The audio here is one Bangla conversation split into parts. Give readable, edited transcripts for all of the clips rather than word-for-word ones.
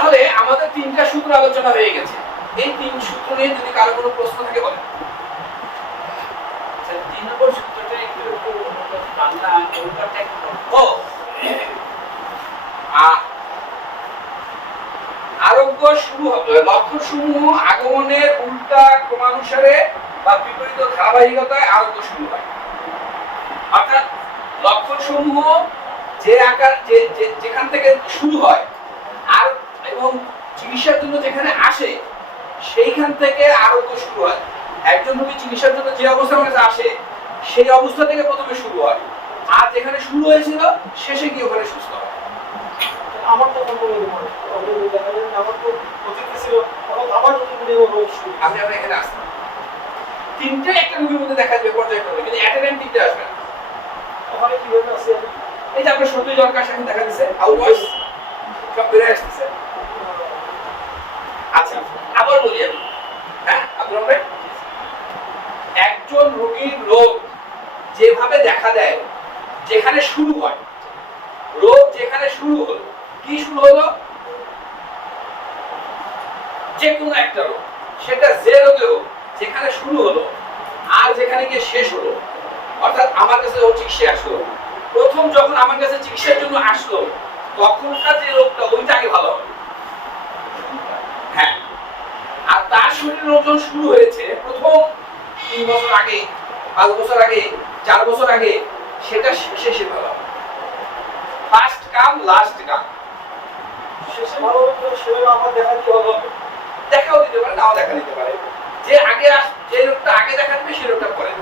তাহলে আমাদের তিনটা সূত্র আলোচনা হয়ে গেছে। এই তিন সূত্র নিয়ে যদি কারো কোনো প্রশ্ন থাকে বলেন। স্যার 3 নম্বর সূত্রটা একটু বাংলা অনুবাদটা একটু ও আরোগ্য শুরু হবে লক্ষণ সমূহ আগমনের উল্টা ক্রমানুসারে বা বিপরীত ধারাবাহিকতায় আরোগ্য শুরু হয়। অর্থাৎ লক্ষণ সমূহ যে আকার যেখান থেকে শুরু হয় আর এবং চিকিৎসার জন্য যেখানে আসে সেইখান থেকে আরোগ্য শুরু হয়। একজন রোগী চিকিৎসার জন্য যে অবস্থার কাছে আসে সেই অবস্থা থেকে প্রথমে শুরু হয়, আর যেখানে শুরু হয়েছিল শেষে গিয়ে ওখানে সুস্থ হয়। আমার তো কোনো মনে দেখা যায় আমার তো অতীত ছিল আবার নতুন করে আপনি এখানে আসেন, তিনটে একটা রোগীর মধ্যে দেখা যাবে পর্যায়ক্রমে, কিন্তু অ্যাট এ টাইম তিনটে আসবে না। ওখানে কিভাবে আছে এই যে আপনার 70 জন কার সাথে দেখা দিচ্ছে আউটওয়ার্স সব বেড়ে আসতেছে। আচ্ছা আবার বলি আমি, হ্যাঁ আপনারা একজন রোগীর রোগ যেভাবে দেখা দেয়, যেখানে শুরু হয়, রোগ যেখানে শুরু হলো, কি শুরু হলো, যে কোনো একটা রোগ, সেটা যে রোগে হোক, যেখানে শুরু হলো আর যেখানে গিয়ে শেষ হলো, অর্থাৎ আমার কাছে ও চিকিৎসা আসলো, প্রথম যখন আমার কাছে চিকিৎসার জন্য আসলো তখনকার যে রোগটা ওইটা আগে ভালো হবে। হ্যাঁ, আর তার শরীরের রোগ যখন শুরু হয়েছে প্রথম 3 বছর আগে, 5 বছর আগে, 4 বছর আগে, সেটা শেষে ভালো হবে। ফার্স্ট কাম লাস্ট কাম। শেষে ভালো হতো সেটা আমার দেখা দিতে হবে, দেখাও দিতে পারে, নাও দেখা দিতে পারে। যে আগে যে রোগটা আগে দেখা দিবে সেই রোগটা পরে।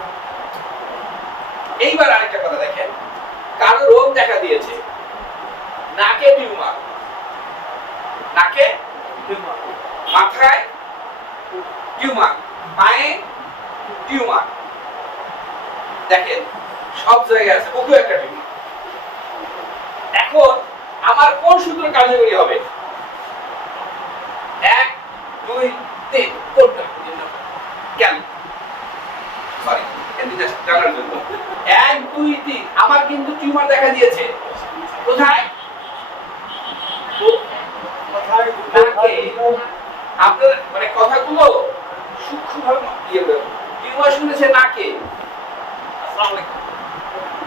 এইবার আরেকটা কথা দেখেন, কারো রোগ দেখা দিয়েছে নাকে টিউমার, নাকে মাথায় টিউমার, পায়ে টিউমার, দেখেন সব জায়গায় আছে, বুকে একটা টিউমার। এখন আমার কোন সূত্র কার্যকরী হবে? 1 2 3 কোনটা? কেন সরি এদিকে জানার জন্য 1 2 3 আমার কিন্তু টিউমার দেখা দিয়েছে কোথায়? নাকে। আপনার মানে কথাগুলো সূক্ষ্মভাবে ইয়ে করে। টিউমার শুনেছে নাকে, আসসালামু আলাইকুম,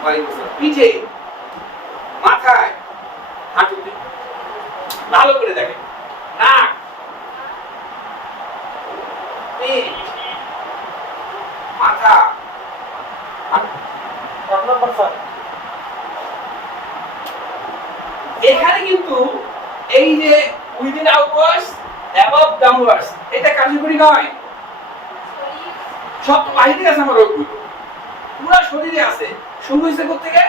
ওয়ালাইকুম আসসালাম, পিঠে, মাথায়, হাঁটুতে। ভালো করে দেখেন, নাক, পিঠ, মাথা, এখানে কিন্তু এই যে উইদিন আউটওয়ার্ডস অ্যাবভ ডাউনওয়ার্ডস এটা কার্যকরী নয়। সব বাহিরে আছে আমার রোগগুলো, পুরো শরীরে আছে। শুরু হয়েছে কোথেকে?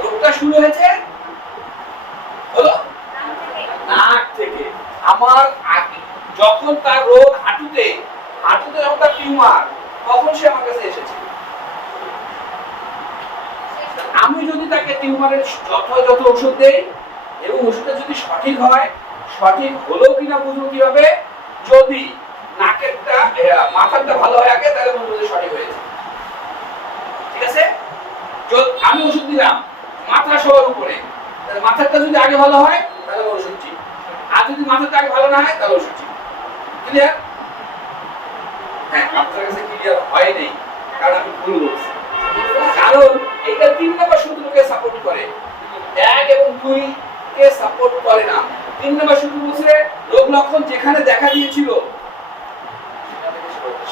রোগটা শুরু হয়েছে হলো নাক থেকে। আমার আগে যখন তার রোগ হাঁটুতে, হাঁটুতে যখন তার টিউমার, তখন সে আমার কাছে এসেছে। আমি যদি তাকে টিউমারের যথাযথ ওষুধ দেই এবং ওষুধটা যদি সঠিক হয়, সঠিক হলো কিনা বুঝবো কিভাবে? যদি নাকেরটা মাথাটা ভালো হয় আগে, তাহলে বুঝবো যে সঠিক হয়েছে। ঠিক আছে? আমি ওষুধ দিলাম মাথা সবার উপরে, তাহলে মাথাটা যদি আগে ভালো হয় তাহলে ওষুধ ঠিক, আর যদি মাথাটা আগে ভালো না হয় তাহলে ওষুধ ঠিক। ক্লিয়ার? হ্যাঁ, আপনার কাছে ক্লিয়ার হয় নাই কারণ আমি ভুল বলছি। কারণ এটা 3 নম্বর সূত্রকে সাপোর্ট করে, 1 এবং 2 কে সাপোর্ট করে না। 3 নম্বর সূত্র বলছে রোগ লক্ষণ যেখানে দেখা দিয়েছিল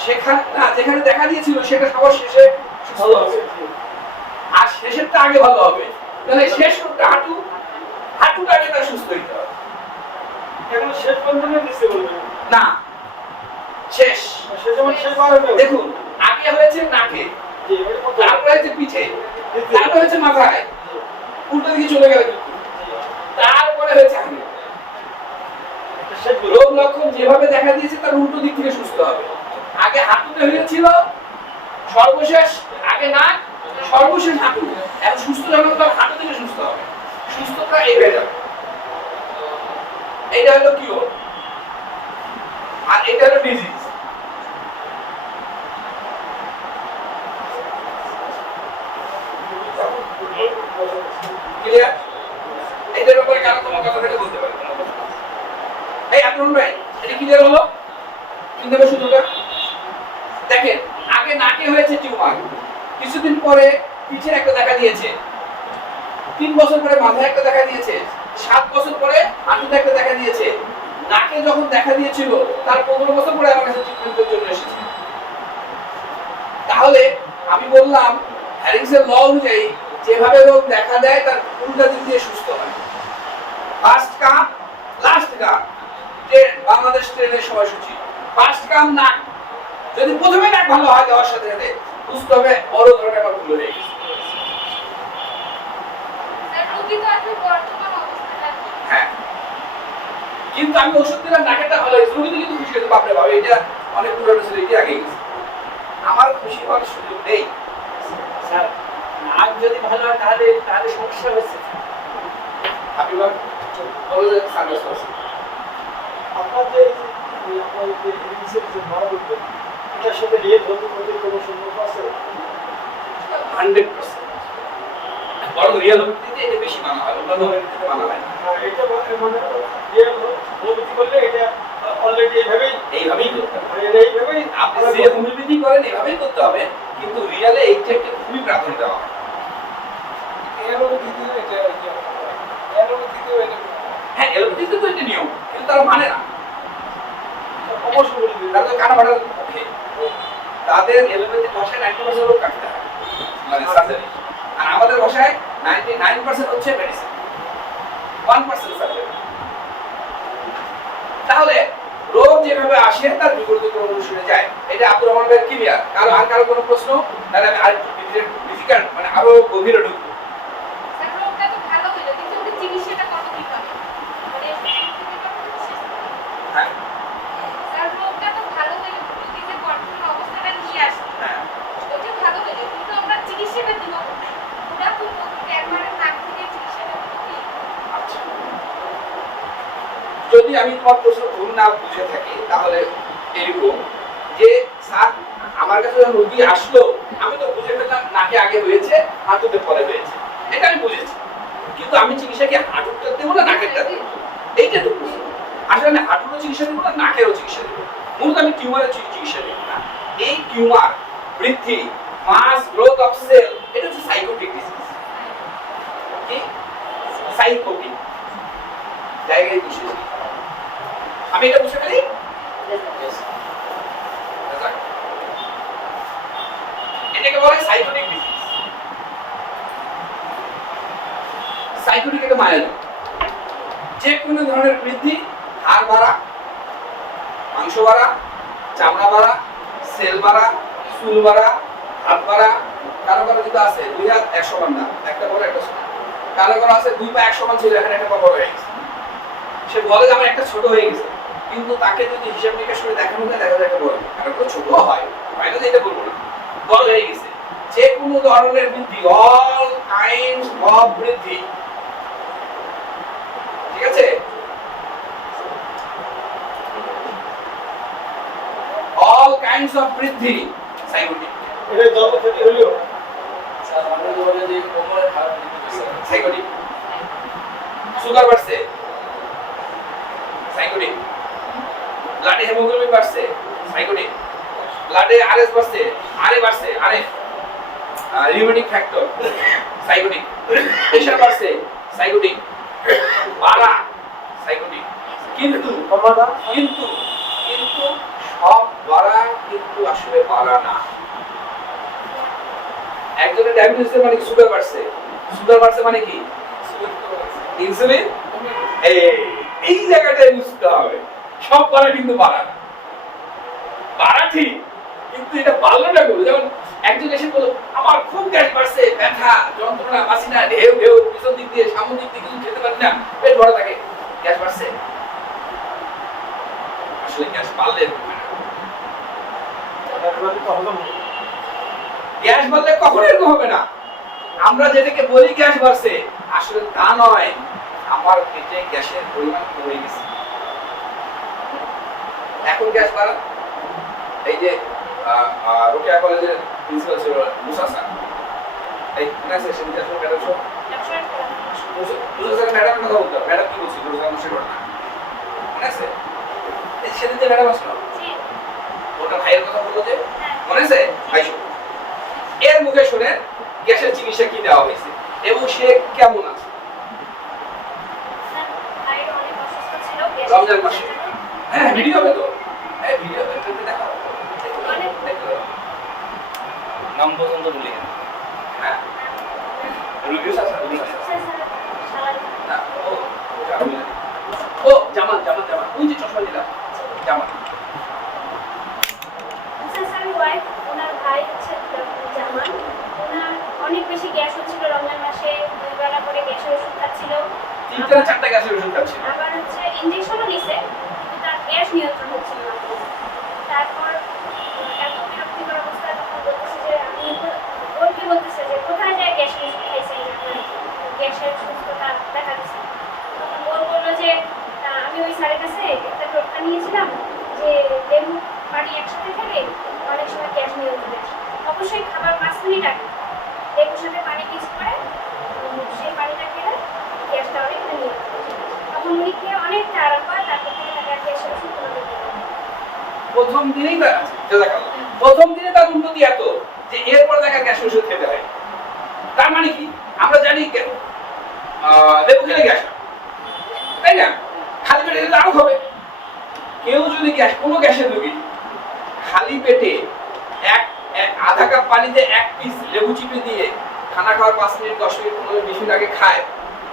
সেখানে না, যেখানে দেখা দিয়েছিল সেটা সবার শেষে ভালো হবে, আর শেষেরটা আগে ভালো হবে। তাহলে শেষ রোগটা হাঁটু, হাঁটুটা আগে তার সুস্থ হইতে হবে। এখন শেষ পর্যন্ত দিতে বলবেন না, শেষ শেষ যেমন শেষ পাবে। দেখুন আগে হয়েছে নাকে, তারপরে হয়েছে পিঠে, তারপরে হয়েছে মাথায়, উল্টো দিকে চলে গেল, তারপরে হয়েছে হাঁটু। রোগ লক্ষণ যেভাবে দেখা দিয়েছে তার উল্টো দিক থেকে সুস্থ হবে। আগে হাঁটুতে হয়েছিল, সর্বশেষ আগে নাক, সর্বশেষ হাঁটু। এখন সুস্থ যখন তার হাঁটু থেকে সুস্থ হবে, সুস্থতা এই হয়ে যাবে। এইটা হলো কিওর, আর এটা হলো ডিজিজ। ক্লিয়ার? কথা থেকে বলতে পারেন। এই আপনার ভাই এটা ক্লিয়ার হলো? চিন্তা করে শুরুটা দেখেন, আগে নাকে হয়েছে টিউমার, কিছুদিন পরে পিঠে একটা দেখা দিয়েছে, 3 বছর পরে মাথায় একটা দেখা দিয়েছে, 7 বছর পরে হাঁটুতে একটা দেখা দিয়েছে। নাকে যখন দেখা দিয়েছিল তার 15 বছর পরে আমার কাছে ট্রিটমেন্টের জন্য এসেছে। তাহলে আমি বললাম হ্যারিংসের ল অনুযায়ী যেভাবে রোগ দেখা দেয় তার উল্টা দিক দিয়ে সুস্থ হয়। ফার্স্ট কাম লাস্ট কাম, ট্রেন বাংলাদেশ ট্রেনের সময়সূচি। ফার্স্ট কাম নাক, যদি প্রথমে নাক ভালো হয় যাওয়ার সাথে সাথে বুঝতে হবে বড় ধরনের একটা ভুল হয়ে গেছে। হ্যাঁ, কিন্তু আমি ওষুধ দিলাম নাকেরটা ভালো হয়েছে, রোগী কিন্তু খুশি হয়েছে, বাপরে বাবা এটা অনেক পুরনো ছিল, এটা আগে গেছে। আমার খুশি হওয়ার সুযোগ নেই। স্যার নাক যদি ভালো হয় তাহলে তাহলে সমস্যা হচ্ছে। আপনি বলো যে সার্ভিস আছে আপনার যে আপনার যে ইনিশিয়াল যে মারা করবেন এটার সাথে রিয়েল হতে মধ্যে কোনো সম্পর্ক আছে? 100%। বরং রিয়েল হতে এটা বেশি মানা হয়, অন্যান্য হতে মানা হয় না। এটা মানে রিয়েল হোমিওপ্যাথি করলে এটা অলরেডি এইভাবেই করতে হবে। এইভাবেই আপনি যে হোমিওপ্যাথি করেন এভাবেই করতে হবে, কিন্তু রিয়েলে এইটা একটা খুবই প্রাধান্য দেওয়া হয়। হ্যাঁ, এলোপ্যাথিতে তো এটা নিয়ম, কিন্তু তারা মানে না। অবশ্যই বলে দিন। তারা তো কানা ফাটার পক্ষে। তাদের এলোপ্যাথি ভাষায় 90% লোক কাটতে হয়, মানে সার্জারি। আর আমাদের ভাষায় 99% হচ্ছে মেডিসিন, 1% সার্জারি। তাহলে রোগ যেভাবে আসে তার বিপরীত ক্রম অনুসারে যায়। এটা আব্দুর রহমান ভাইয়ের ক্লিয়ার। আর কারো কোনো প্রশ্ন? তাহলে আমি আর ডিফিকাল্ট মানে আরো গভীরে ঢুকবো। হ্যাঁ হ্যাঁ, আচ্ছা। যদি আমি তোমার প্রশ্ন ভুল না বুঝে থাকি তাহলে এরকম যে স্যার আমার কাছে যখন রোগী আসলো আমি তো বুঝে ফেললাম নাকে আগে হয়েছে হাঁটুতে পরে হয়েছে, এটা আমি বুঝেছি, কিন্তু আমি চিকিৎসা কি হাঁটুটা দেবো না নাকেরটা দেবো? এইটা তো প্রশ্ন। আসলে আমি হাঁটুরও চিকিৎসা দেবো না নাকেরও চিকিৎসা দেবো, মূলত আমি টিউমারের চিকিৎসা দেবো না। এই টিউমার বৃদ্ধি মাস গ্রোথ অফ সেল এটা হচ্ছে সাইকোটিক ডিজিজ। কি সাইকোটিক জায়গায় বিশেষ আমি এটা বুঝতে পারি। এটাকে বলে সাইকোটিক ডিজিজ। সাইকোটিক একটা মায়াজম, যে কোনো ধরনের বৃদ্ধি, হাড় বাড়া, মাংস বাড়া, চামড়া বাড়া, সেল বাড়া, চুল বাড়া, হাত বাড়া। কারো কারো কিন্তু আছে 2 হাত 1 সমান না, একটা বড় একটা ছোট। কারো কারো আছে 2 পা 1 সমান ছিল, এখানে একটা পা বড় হয়ে গেছে। সে বলে যে আমার একটা ছোট হয়ে গেছে, কিন্তু তাকে যদি হিসাব নিকাশ করে দেখানো যায় দেখা যায় একটা বড়, কারণ তো ছোট হয়, বাইরে যেটা বলবো না, বড় হয়ে গেছে। যে কোনো ধরনের বৃদ্ধি, অল কাইন্ডস অফ বৃদ্ধি, ঠিক আছে? অল কাইন্ডস অফ বৃদ্ধি সাইকোটিক। এটা জন্ম থেকে হইলো স্যার আমাদের বলে যে কোমরের হাড় সাইকোটিক। সুগার বাড়ছে সাইকোটিক। ব্লাডে হিমোগ্লোবিন বাড়ছে সাইকোটিক। ব্লাডে আরএস বাড়ছে, আরএ বাড়ছে, RA rheumatic factor psychotic. Pressure বাড়ছে সাইকোটিক। বাড়া সাইকোটিক। কিন্তু কিন্তু কিন্তু সব বাড়া কিন্তু আসলে বাড়া না। একজনের ডায়াবেটিস মানে কি সুগার বাড়ছে, সুগার বাড়ছে মানে কি ইনসুলিন, এই জায়গাটায় বুঝতে হবে। সব বাড়া কিন্তু বাড়া না, বাড়া ঠিক কিন্তু এটা বাড়লো না বলে। যেমন একজন এসে বলল আমার খুব গ্যাস বাড়ছে, ব্যথা যন্ত্রণা, বাসি না, ঢেউ ঢেউ, পিছন দিক দিয়ে সামনের দিক দিয়ে কিছু খেতে পারি না, পেট ভরা থাকে, গ্যাস বাড়ছে। আসলে গ্যাস বাড়লে এরকম হয় না। গ্যাস বাড়লে কখনো এরকম হবে না। আমরা যেটাকে বলি গ্যাস বাড়ছে আসলে তা নয়, আমার পেটে গ্যাসের পরিমাণ কমে গেছে। এখন গ্যাস বাড়া, এই যে রোকেয়া কলেজের প্রিন্সিপাল ছিল মুসা স্যার, এই মনে আছে সেদিন গ্যাস বাড়া ম্যাডামের কথা বলতে ম্যাডাম কি বলছিল সে ঘটনা মনে আছে সেদিন যে ম্যাডাম আসলো ওটা ভাইয়ের কথা বললো যে মনে আছে ভাই এর মুখে শুনে গ্যাসের চিকিৎসা কি দেওয়া হয়েছে এবং সে কেমন আছে রমজান মাসে হ্যাঁ ভিডিও হবে তো হ্যাঁ ভিডিও হবে দেখা নাম পর্যন্ত বলি হ্যাঁ রুবিউস আছে না ও জামাল জামাল জামাল ওই যে চশমা দিলাম জামাল ওনার ভাই হচ্ছে জামান ওনার অনেক বেশি গ্যাস হচ্ছিল রমজান মাসে 2 বেলা করে গ্যাসের ওষুধ খাচ্ছিল 3-4টা গ্যাসের ওষুধ খাচ্ছিল আবার হচ্ছে ইনজেকশনও দিছে কিন্তু তার গ্যাস নিয়ন্ত্রণ হচ্ছিল না তারপর এত বিরক্তিকর অবস্থা তখন বলতেছে যে আমি ওর কি বলতেছে যে কোথায় যায় গ্যাসের ওষুধ খাইছে গ্যাসের সুস্থতা দেখা দিচ্ছে তখন ওর বললো যে আমি ওই স্যারের কাছে একটা টোটকা নিয়েছিলাম যে লেবু পানি একসাথে খেলে অনেক সময় গ্যাস নিয়ন্ত্রণে আসে অবশ্যই খাবার 5 মিনিট আগে লেবুর সাথে পানি মিক্স করে সেই পানিটা খেলে গ্যাসটা অনেকটা নিয়ন্ত্রণ তখন উনি খেয়ে অনেকটা আরাম পায় তারপর থেকে তাকে গ্যাসের ওষুধ কোনো প্রথম দিনেই প্রথম দিনে তার উন্নতি এত যে এরপর দেখা গ্যাসের ওষুধ খেতে হয় তার মানে কি আমরা জানি লেবু খেলে গ্যাস তাই না খালি পেটে খেলে আরো হবে কেউ যদি গ্যাস কোনো গ্যাসের রোগী খালি পেটে আধা কাপ পানিতে 1 পিস লেবু চিপে দিয়ে খানা খাওয়ার 5 মিনিট 10 মিনিট 15 মিনিট আগে খায়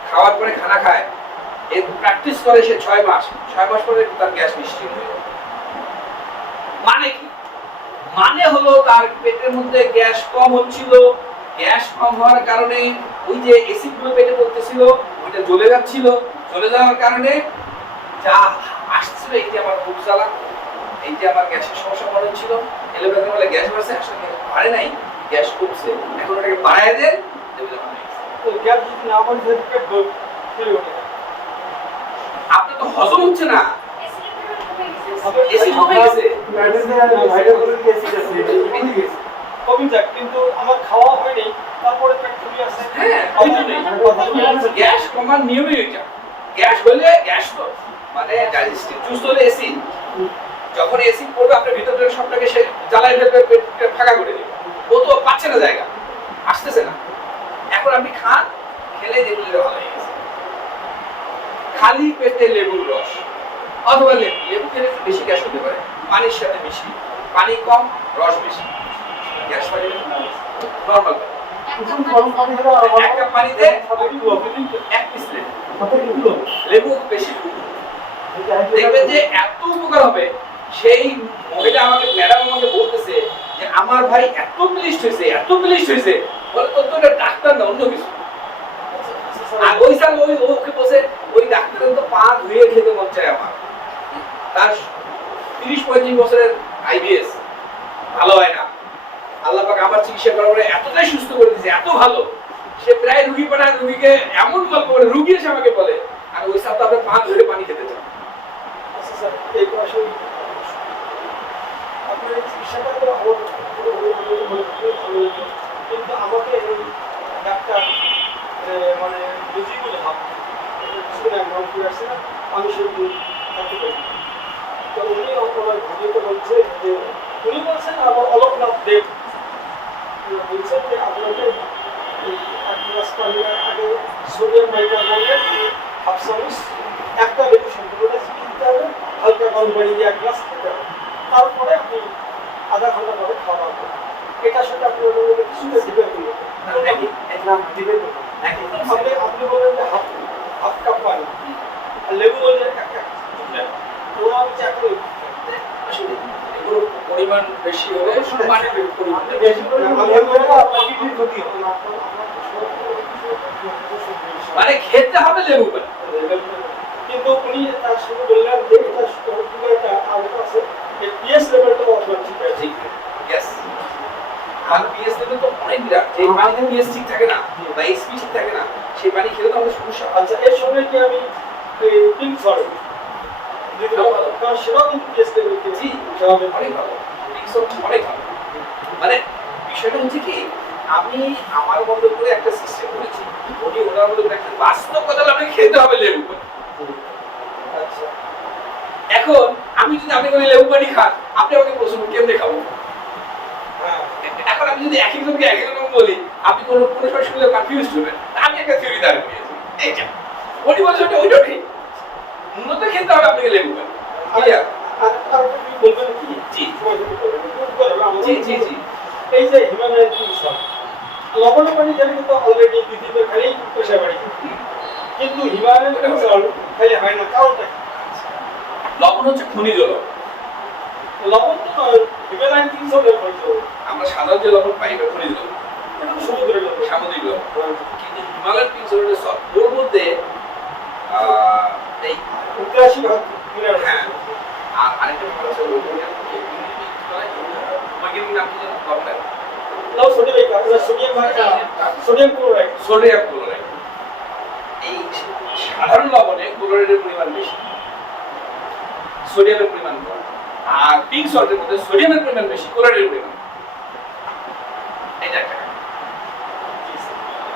খাওয়ার পরে খানা খায় এর প্র্যাকটিস করে সে 6 মাস পরে তার গ্যাস নিশ্চিত হয়ে যায় মানে কি মানে হলো তার পেটের মধ্যে গ্যাস কম হচ্ছিল গ্যাস কম হওয়ার কারণে ওই যে অ্যাসিড গুলো পেটে পড়তেছিল ওইটা জ্বলে যাচ্ছিল জ্বলে যাওয়ার কারণে যা আসছিল এই যে আমার বুক জ্বালা এই যে আমার গ্যাসের সমস্যা মনে হচ্ছিল এলোপ্যাথি বলে গ্যাস বাড়ছে আসলে বাড়ে নাই গ্যাস কমছে এখন ওটাকে বাড়ায় দেন তো গ্যাস যদি না বাড়ে তাহলে পেট ফুলে ওঠে আপনার তো হজম হচ্ছে না এসি কমে গেছে কমে যাক কিন্তু আমার খাওয়া হয়নি তারপরে পেট ফুলে আসে হ্যাঁ গ্যাস কমার নিয়মই এটা গ্যাস হলে গ্যাস তো মানে ডাইজেস্টিভ জুস হলে অ্যাসিড যখন অ্যাসিড পড়বে আপনার ভিতর থেকে সবটাকে সে জ্বালায় ফেলবে পেটকে ফাঁকা করে দেবে ও তো পাচ্ছে না জায়গা আসতেছে না এখন আপনি খান খেলে দেখলে ভালো হয়ে গেছে খালি পেটে লেবুর রস অথবা লেবু খেলে একটু বেশি গ্যাস হতে পারে পানির সাথে বেশি পানি কম রস বেশি গ্যাস পানি নরমাল গরম পানি হলে এক কাপ পানিতে 1 পিস লেবু বেশি দেখবেন যে এত উপকার হবে সেই মহিলা ম্যাডাম আমাকে বলতেছে যে আমার ভাই এত প্লিস্ট হয়েছে বলে তোর তো এটা ডাক্তার না অন্য কিছু আর ওই সাল ওকে বসে ওই ডাক্তারের তো পা ধুয়ে খেতে মন চায় আমার তার 30-35 বছরের আইবিএস ভালো হয় না আল্লাহ পাক আমার চিকিৎসা করার পরে এতটাই সুস্থ করে দিয়েছে এত ভালো সে প্রায় রুগী পাঠায় রুগীকে এমন গল্প করে রুগী এসে আমাকে বলে আর ওই সাল তো আপনি পা ধরে পানি খেতে চান এই পাশে আপনার চিকিৎসাটা তো কিন্তু আমাকে এই ডাক্তার মানে বুঝি বলে ভাব নাম কি আসছে না আমি সেগুলো থাকতে পারি তো উনি ওনার ভিডিওতে বলছে যে উনি বলছেন আবার অলকনাথ দেব বলছেন যে আপনাকে এক গ্লাস পানির আগে সোডিয়াম বাইকার্বনেট হাফ চামচ একটা লেবু সম্পূর্ণ কিনতে হবে হালকা গরম পানি দিয়ে 1 গ্লাস খেতে হবে তারপরে আপনি আধা ঘন্টা পরে খাওয়া হবে এটার সাথে আপনি কিছুটা দিবেন আপনি বলেন যে হাফ কাপ পানি আর লেবু বলে একটা ওরা হচ্ছে এখন পরিমাণ বেশি হলে পানির পরিমাণ বেশি ক্ষতি হবে মানে খেতে হবে লেবু পানি কিন্তু উনি তার সঙ্গে বললেন যে এটা আরেকটা আছে পিএস লেভেলটা আপনার ঠিক আছে ইয়েস আর পিএস লেভেল তো অনেক বিরাট যে পানিতে পিএস ঠিক থাকে না বা এসপি ঠিক থাকে না সেই পানি খেলে তো আমাদের সমস্যা হয়। আচ্ছা এর সঙ্গে কি আমি পিঙ্ক সল্ট কারণ সেটাও কিন্তু পিএস লেভেল জি অনেক ভালো পিক্সল অনেক ভালো মানে বিষয়টা হচ্ছে কি আমি আমার মতো করে একটা সিস্টেম করেছি উনি ওনার মধ্যে দেখেন বাস্তব কথা হলো আপনাকে খেতে হবে লেবু পানি। আচ্ছা এখন আমি যদি আপনি বলি লেবু পানি খান, আপনি আমাকে প্রশ্ন করবেন, কেমনে খাবো? হ্যাঁ এখন আমি যদি এক একজনকে এক একজন বলি, আপনি কোনো সময় শুনলে কনফিউজ হবেন। আমি একটা থিওরি দাঁড় করিয়েছি, এইটা উনি বলছে ওইটা ঠিক, মূলত খেতে হবে আপনাকে লেবু পানি। ক্লিয়ার? আর কি বলবেন কি জি জি জি জি। এই যে হিমালয়ের পিংসল লবণের পানি যেটা কিন্তু অলরেডি পৃথিবীতে খালি প্রেশার বাড়ি কিন্তু হিমালয়ের পিংসল খালি হয় না কারণটা কি? লবণ হচ্ছে খনিজ লবণ। লবণ তো নয় হিমালয়ান পিংসলের হয়তো আমরা সাধারণ যে লবণ পাই, এটা খনিজ লবণ, এটা তো সমুদ্রের লবণ সামুদ্রিক লবণ। কিন্তু হিমালয়ের পিঙ্ক সল্ট সল্ট, ওর মধ্যে এই ৮৯% মিনারেল হ্যাঁ, আর আরেকটা ব্যাপার আছে, বৈজ্ঞানিক নাম কি জানো? লবণের নাও সোডিয়াম ক্লোরাইড সোডিয়াম ক্লোরাইড। এই সাধারণ লবণে ক্লোরাইডের পরিমাণ বেশি, সোডিয়ামের পরিমাণ কম। আর পিঙ্ক সল্টের মধ্যে সোডিয়ামের পরিমাণ বেশি, ক্লোরাইডের পরিমাণ কম। এটা একটা কারণ।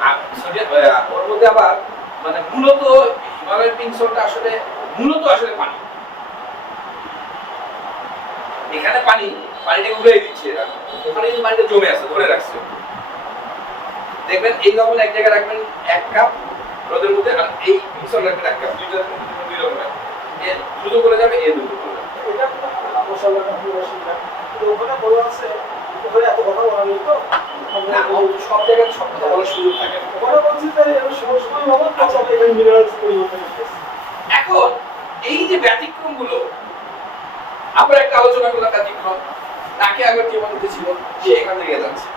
আর সোডিয়াম ওর মধ্যে আবার মানে মূলত হিমালয়ের পিঙ্ক সল্ট আসলে মূলত আসলে পানি। এখানে পানিটা উড়িয়ে দিচ্ছে এরা, ওখানে কিন্তু পানিটা জমে আছে, ধরে রাখছে। দেখবেন এই লবণ এক জায়গায় রাখবেন 1 কাপ রোদের মধ্যে, আর এই পিঙ্ক সল্ট রাখবেন 1 কাপ, দুইটা দুই রকম রাখবেন। এ দ্রুত করে যাবে, এ দ্রুত করে যাবে। এটা মশলাটা পুরো অসুবিধা কিন্তু ওখানে বড় আছে ওখানে এত কথা বলা নেই তো না, সব জায়গায় সব কথা বলার সুযোগ থাকে না। ওখানে বলছি যে সময় সময় লবণ তো এখানে মিনারেলস পরিবর্তন হচ্ছে এখন এই যে ব্যতিক্রমগুলো, আমরা একটা আলোচনা করলাম ব্যতিক্রম, নাকে আগে কেমন উঠেছিল, সে এখান থেকে যাচ্ছে।